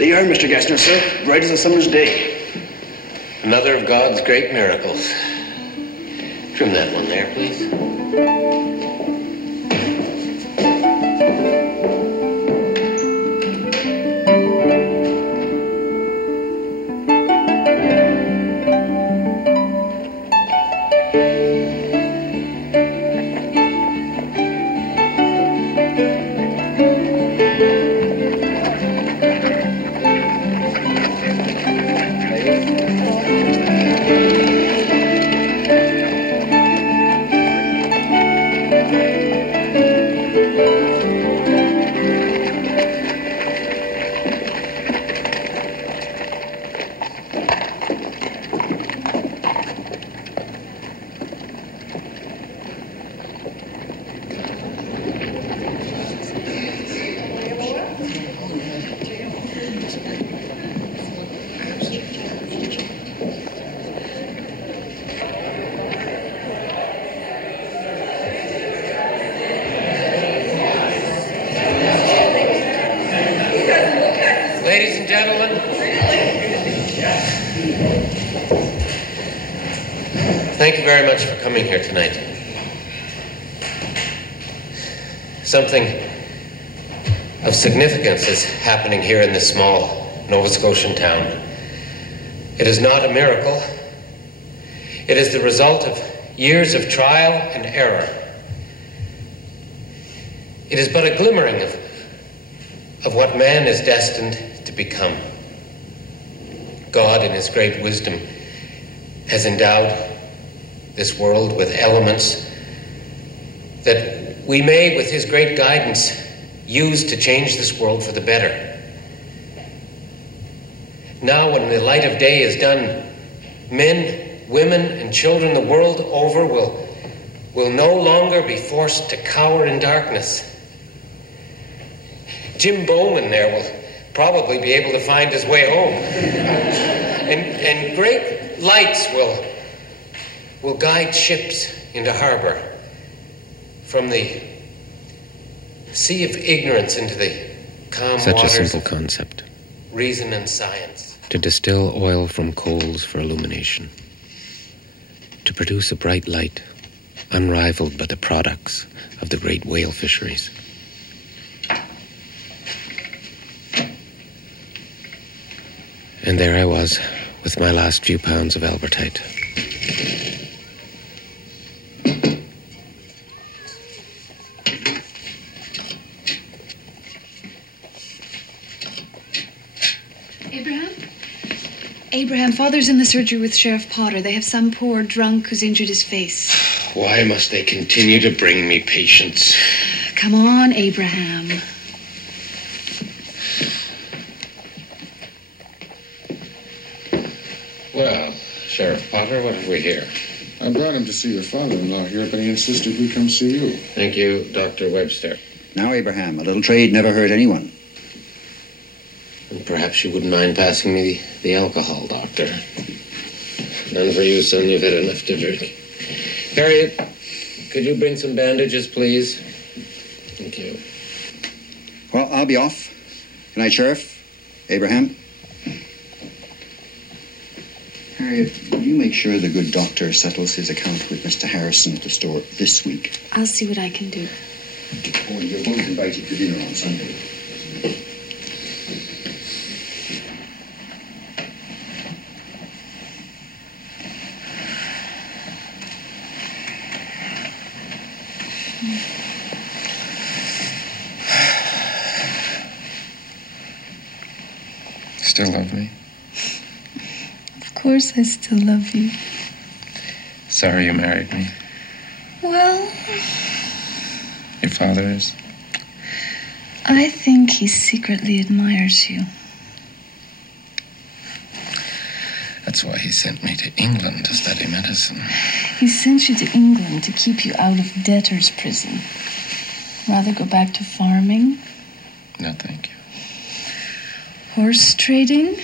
There you are, Mr. Gesner, sir. Bright as a summer's day. Another of God's great miracles. Trim that one there, please. Thank you very much for coming here tonight. Something of significance is happening here in this small Nova Scotian town. It is not a miracle. It is the result of years of trial and error. It is but a glimmering of what man is destined to become. God, in his great wisdom, has endowed this world with elements that we may, with his great guidance, use to change this world for the better. Now, when the light of day is done, men, women, and children the world over will no longer be forced to cower in darkness. Jim Bowman there will probably be able to find his way home. And great lights will guide ships into harbor from the sea of ignorance into the calm Such waters a simple concept. Reason and science. To distill oil from coals for illumination. To produce a bright light, unrivaled by the products of the great whale fisheries. And there I was, with my last few pounds of albertite. Abraham, Father's in the surgery with Sheriff Potter. They have some poor drunk who's injured his face. Why must they continue to bring me patients? Come on, Abraham. Well, Sheriff Potter, what have we here? I brought him to see your father-in-law here, but he insisted we come see you. Thank you, Dr. Webster. Now, Abraham, a little trade never hurt anyone. And perhaps you wouldn't mind passing me the alcohol, Doctor. None for you, son. You've had enough to drink. Harriet, could you bring some bandages, please? Thank you. Well, I'll be off. Good night, Sheriff. Abraham. Harriet, will you make sure the good doctor settles his account with Mr. Harrison at the store this week? I'll see what I can do. Oh, and you're both invited to dinner on Sunday. still love me? Of course I still love you. Sorry you married me. Well, Your father is? I think he secretly admires you. That's why he sent me to England to study medicine. He sent you to England to keep you out of debtor's prison. Rather go back to farming? No, thank you. Horse trading?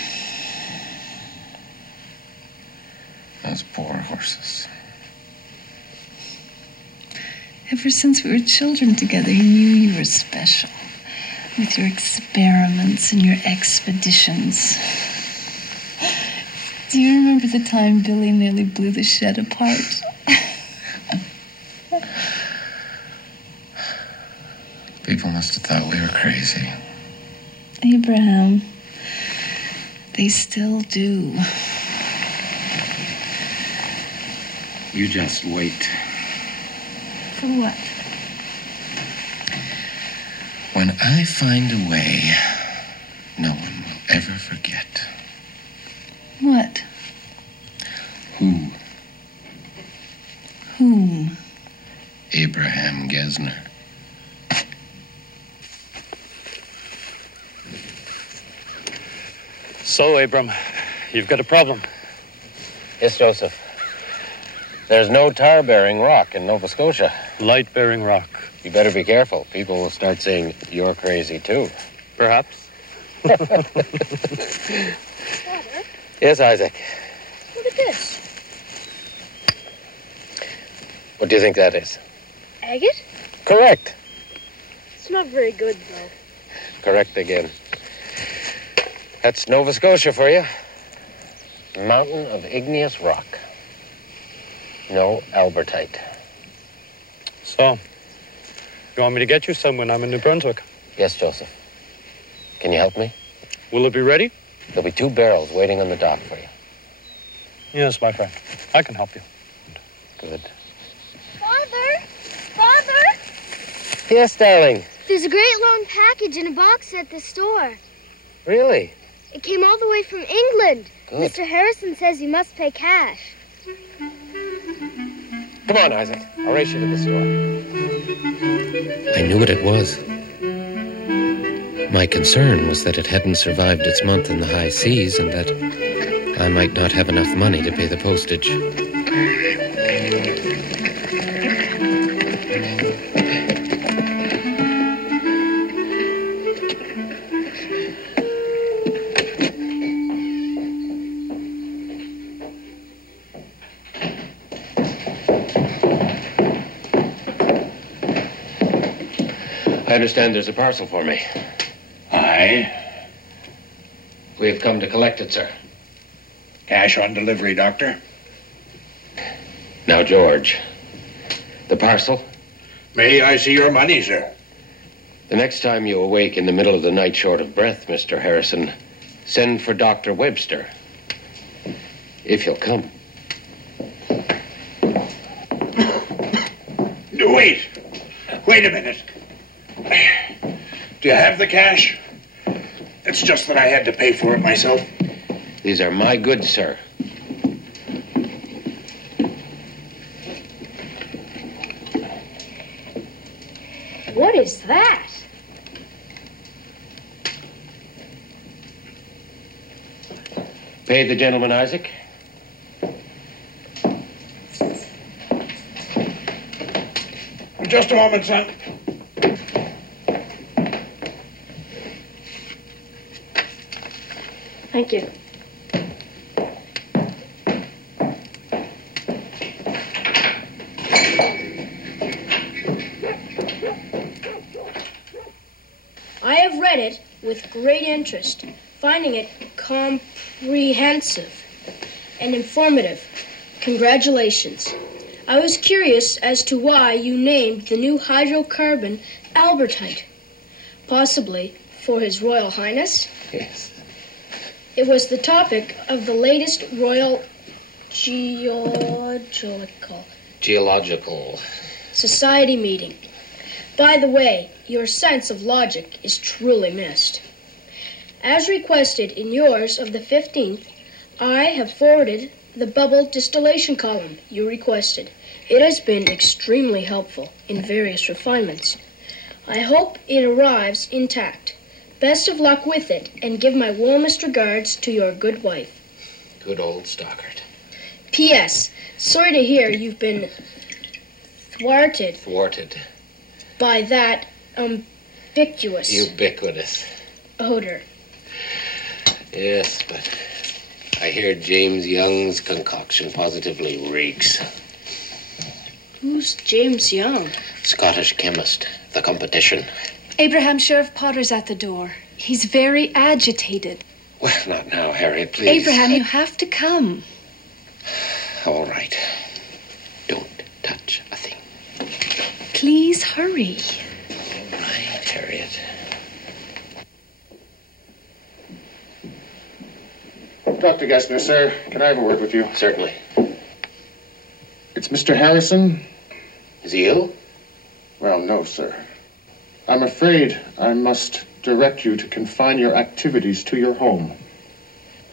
Those poor horses. Ever since we were children together, he knew you were special. With your experiments and your expeditions. Do you remember the time Billy nearly blew the shed apart? People must have thought we were crazy. Abraham, they still do. You just wait. For what? When I find a way, no one will ever forget. What? Who? Whom? Abraham Gesner. So, Abram, you've got a problem. Yes, Joseph. There's no tar-bearing rock in Nova Scotia. Light-bearing rock. You better be careful. People will start saying you're crazy, too. Perhaps. Yes, Isaac. Look at this. What do you think that is? Agate? Correct. It's not very good, though. Correct again. That's Nova Scotia for you. Mountain of igneous rock. No albertite. So, you want me to get you some when I'm in New Brunswick? Yes, Joseph. Can you help me? Will it be ready? There'll be 2 barrels waiting on the dock for you. Yes, my friend. I can help you. Good. Father! Yes, darling. There's a great long package in a box at the store. Really? It came all the way from England. Good. Mr. Harrison says you must pay cash. Come on, Isaac. I'll race you to the store. I knew what it was. My concern was that it hadn't survived its month in the high seas and that I might not have enough money to pay the postage. I understand there's a parcel for me. Aye. We have come to collect it, sir. Cash on delivery, Doctor. Now, George, the parcel? May I see your money, sir? The next time you awake in the middle of the night short of breath, Mr. Harrison, send for Dr. Webster. If he'll come. Wait a minute. Do you have the cash? It's just that I had to pay for it myself. These are my goods, sir. What is that? Pay the gentleman, Isaac. Just a moment, son. Thank you. I have read it with great interest, finding it comprehensive and informative. Congratulations. I was curious as to why you named the new hydrocarbon albertite. Possibly for His Royal Highness? Yes. It was the topic of the latest Royal Geological Society meeting. By the way, your sense of logic is truly missed. As requested in yours of the 15th, I have forwarded the bubble distillation column you requested. It has been extremely helpful in various refinements. I hope it arrives intact. Best of luck with it, and give my warmest regards to your good wife. Good old Stockard. P.S. Sorry to hear you've been thwarted by that ubiquitous odor. Yes, but I hear James Young's concoction positively reeks. Who's James Young? Scottish chemist. The competition. Abraham, Sheriff Potter's at the door. He's very agitated. Well, not now, Harriet, please. Abraham, you have to come. All right. Don't touch a thing. Please hurry. All right, Harriet. Dr. Gesner, sir, can I have a word with you? Certainly. It's Mr. Harrison. Is he ill? Well, no, sir. I'm afraid I must direct you to confine your activities to your home.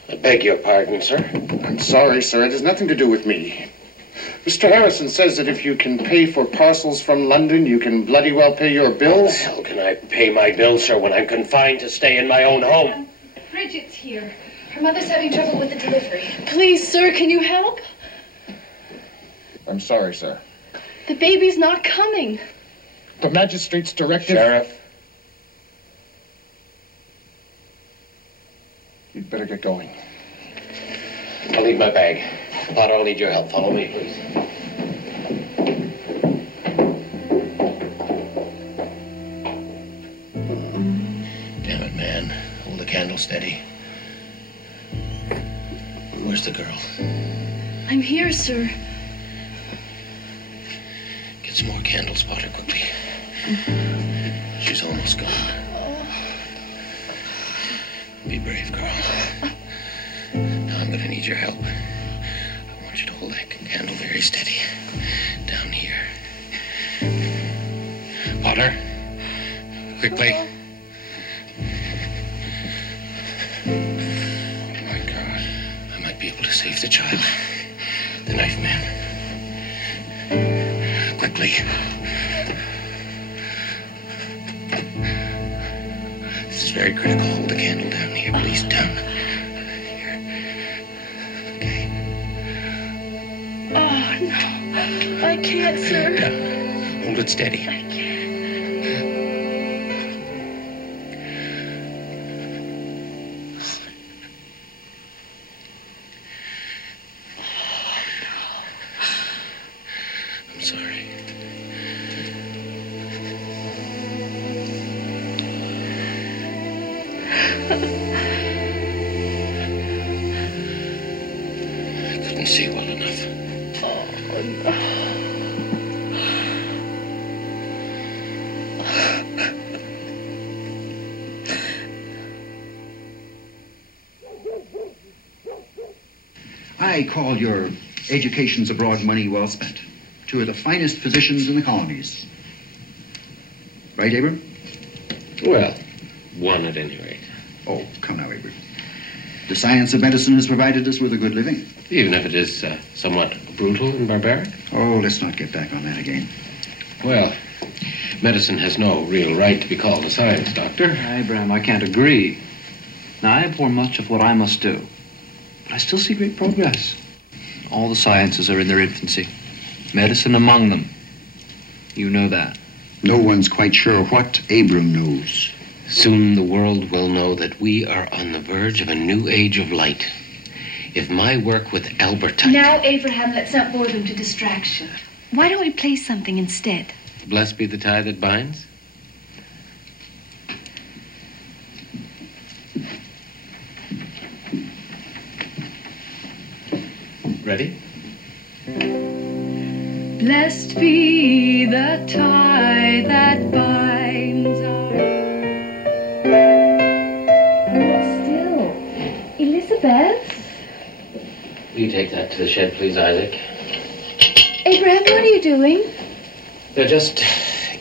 I beg your pardon, sir. I'm sorry, sir. It has nothing to do with me. Mr. Harrison says that if you can pay for parcels from London, you can bloody well pay your bills. How the hell can I pay my bills, sir, when I'm confined to stay in my own home? Bridget's here. Her mother's having trouble with the delivery. Please, sir, can you help? I'm sorry, sir. The baby's not coming. The magistrate's directive... Sheriff. You'd better get going. I'll leave my bag. Potter, I'll need your help. Follow me, please. Damn it, man. Hold the candle steady. Where's the girl? I'm here, sir. Get some more candles, Potter, quickly. She's almost gone. Be brave, girl. Now I'm gonna need your help. I want you to hold that candle very steady. Down here. Potter, quickly. Oh my God. I might be able to save the child. The knife man. Quickly. This is very critical. Hold the candle down here, please. Down. Here. Okay. Oh, no. I can't, sir. Down. Hold it steady. I can't. I'm sorry. I couldn't see well enough. Oh, no. I call your educations abroad money well spent. Two of the finest physicians in the colonies. Right, Abram? Well, one at any rate. Oh, come now, Abram. The science of medicine has provided us with a good living. Even if it is somewhat brutal and barbaric? Oh, let's not get back on that again. Well, medicine has no real right to be called a science, Doctor. Abraham, I can't agree. Now, I abhor much of what I must do, but I still see great progress. All the sciences are in their infancy. Medicine among them. You know that. No one's quite sure what Abram knows. Soon the world will know that we are on the verge of a new age of light. If my work with Albertite... Now, Abraham, let's not bore them to distraction. Why don't we play something instead? Blessed be the tie that binds. Ready? Blessed be the tie that binds our... Still. Elizabeth? Will you take that to the shed, please, Isaac? Abraham, what are you doing? There just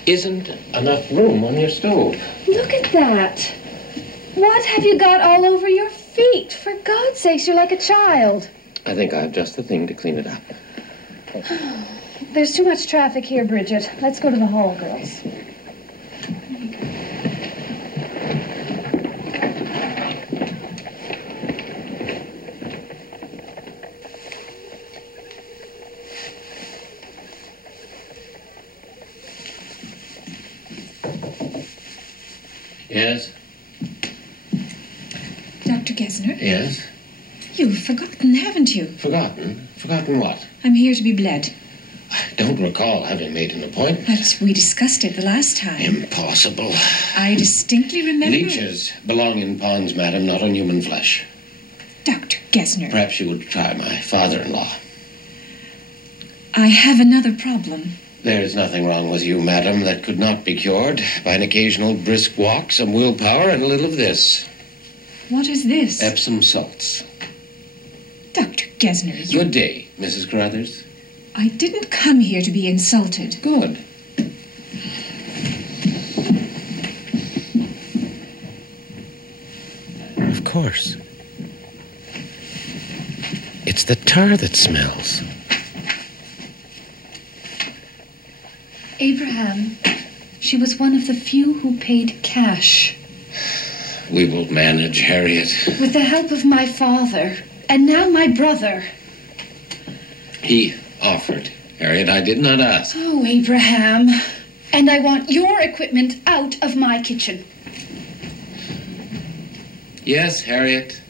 isn't enough room on your stove. Look at that. What have you got all over your feet? For God's sakes, you're like a child. I think I have just the thing to clean it up. There's too much traffic here, Bridget. Let's go to the hall, girls. Yes? Dr. Gesner? Yes? You've forgotten, haven't you? Forgotten? Forgotten what? I'm here to be bled. I don't recall having made an appointment. But we discussed it the last time. Impossible. I distinctly remember... Leeches belong in ponds, madam, not on human flesh. Dr. Gesner. Perhaps you would try my father-in-law. I have another problem. There is nothing wrong with you, madam, that could not be cured by an occasional brisk walk, some willpower, and a little of this. What is this? Epsom salts. Dr. Gesner, you... Good day, Mrs. Carruthers. I didn't come here to be insulted. Good. Of course. It's the tar that smells. Abraham, she was one of the few who paid cash. We will manage, Harriet. With the help of my father, and now my brother. He offered, Harriet. I did not ask. Oh, Abraham. And I want your equipment out of my kitchen. Yes, Harriet.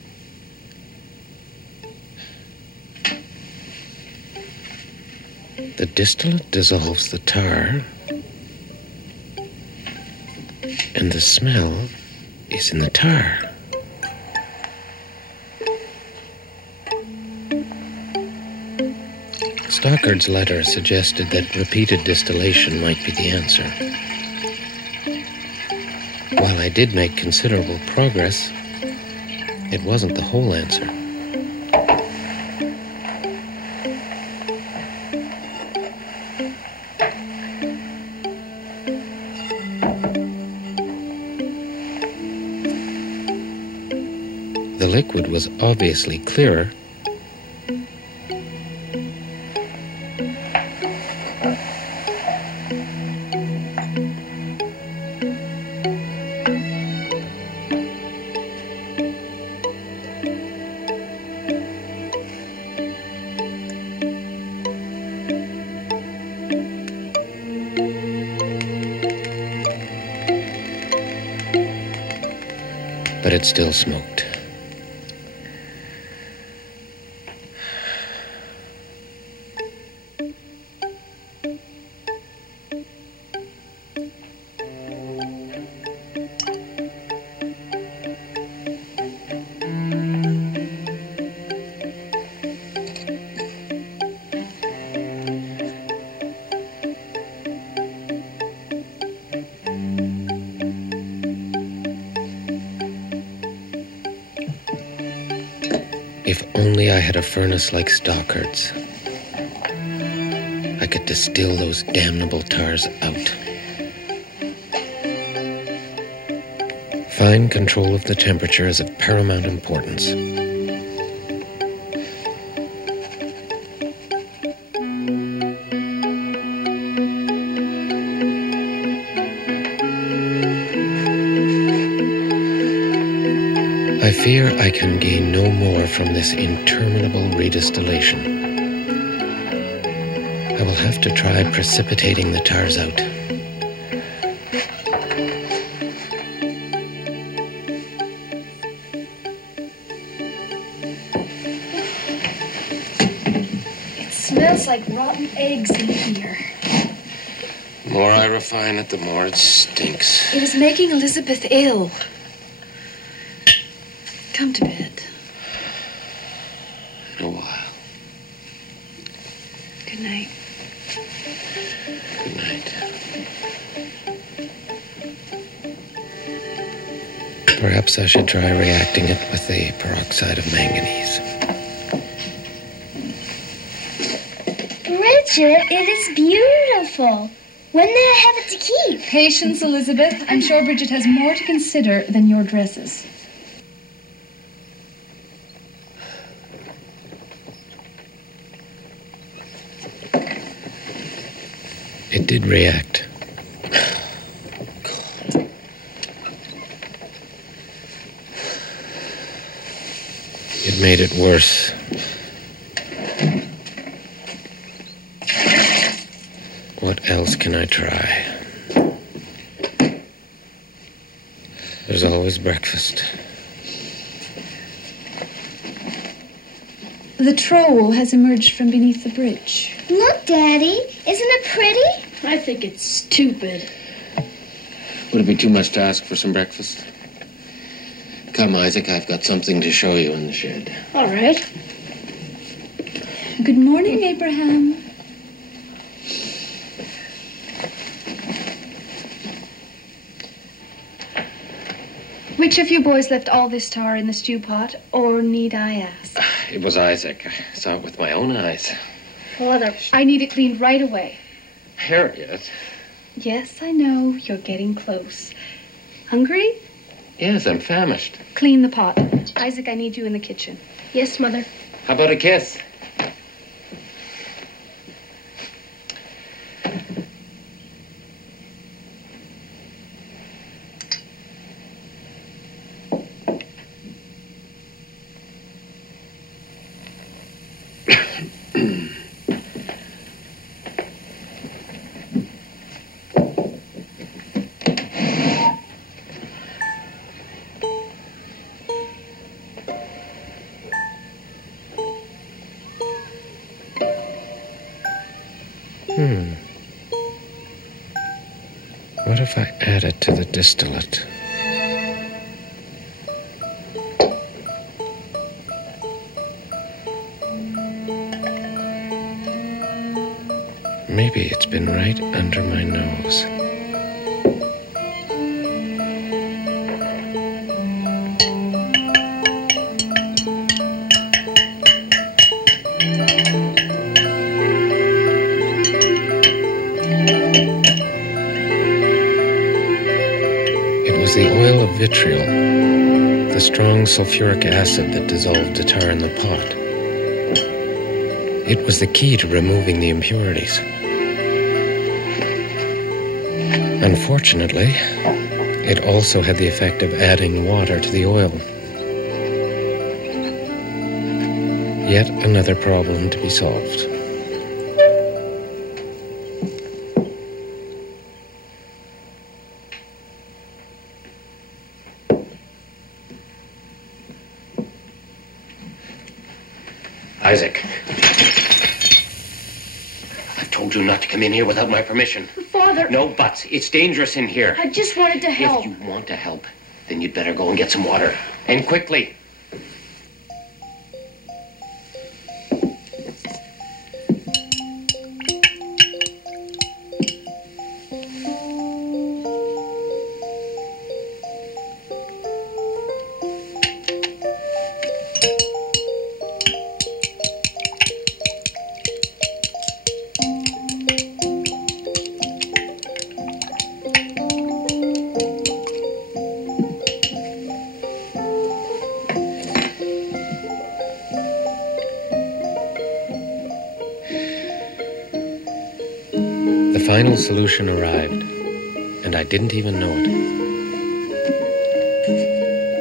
The distillate dissolves the tar, and the smell is in the tar. Stockard's letter suggested that repeated distillation might be the answer. While I did make considerable progress, it wasn't the whole answer. The liquid was obviously clearer, but it still smoked. If only I had a furnace like Stockard's, I could distill those damnable tars out. Fine control of the temperature is of paramount importance. I fear I can gain no more from this interminable redistillation. I will have to try precipitating the tars out. It smells like rotten eggs in here. The more I refine it, the more it stinks. It is making Elizabeth ill. Come to bed. In a while. Good night. Good night. Perhaps I should try reacting it with the peroxide of manganese. Bridget, it is beautiful. When may I have it to keep? Patience, Elizabeth. I'm sure Bridget has more to consider than your dresses. It did react. It made it worse. What else can I try? There's always breakfast. The troll has emerged from beneath the bridge. Look, Daddy. Isn't it pretty? I think it's stupid. Would it be too much to ask for some breakfast? Come, Isaac, I've got something to show you in the shed. All right. Good morning, Abraham. Which of you boys left all this tar in the stew pot, or need I ask? It was Isaac. I saw it with my own eyes. Father, I need it cleaned right away. Harriet? Yes, I know. You're getting close. Hungry? Yes, I'm famished. Clean the pot. Isaac, I need you in the kitchen. Yes, Mother. How about a kiss? What if I add it to the distillate? Maybe it's been right under my nose. The oil of vitriol, the strong sulfuric acid that dissolved the tar in the pot. It was the key to removing the impurities. Unfortunately, it also had the effect of adding water to the oil. Yet another problem to be solved. Isaac. I've told you not to come in here without my permission. Father. No buts. It's dangerous in here. I just wanted to help. If you want to help, then you'd better go and get some water. And quickly. The final solution arrived, and I didn't even know it.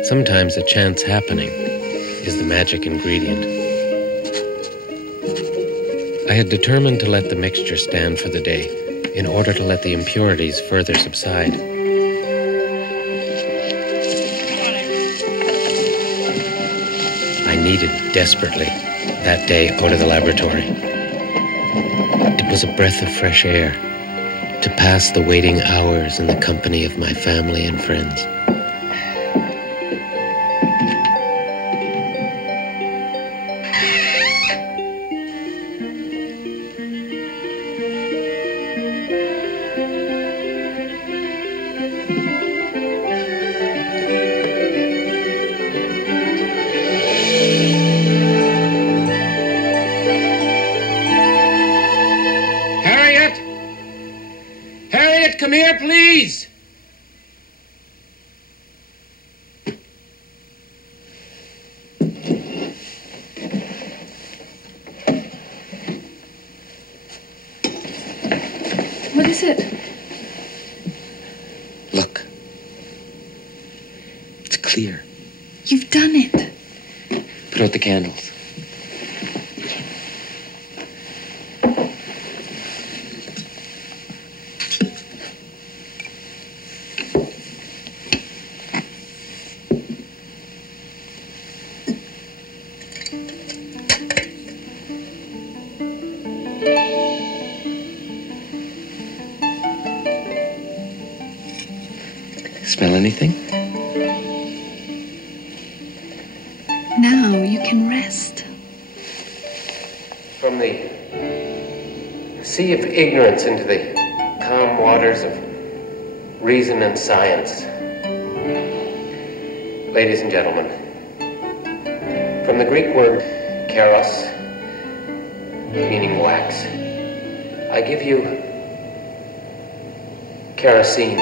Sometimes a chance happening is the magic ingredient. I had determined to let the mixture stand for the day in order to let the impurities further subside. I needed desperately that day out of the laboratory. It was a breath of fresh air to pass the waiting hours in the company of my family and friends. come here, please. What is it? Look. It's clear. You've done it. Put out the candles. Smell anything? Now you can rest. From the sea of ignorance into the calm waters of reason and science. Ladies and gentlemen, from the Greek word keros, meaning wax, I give you kerosene.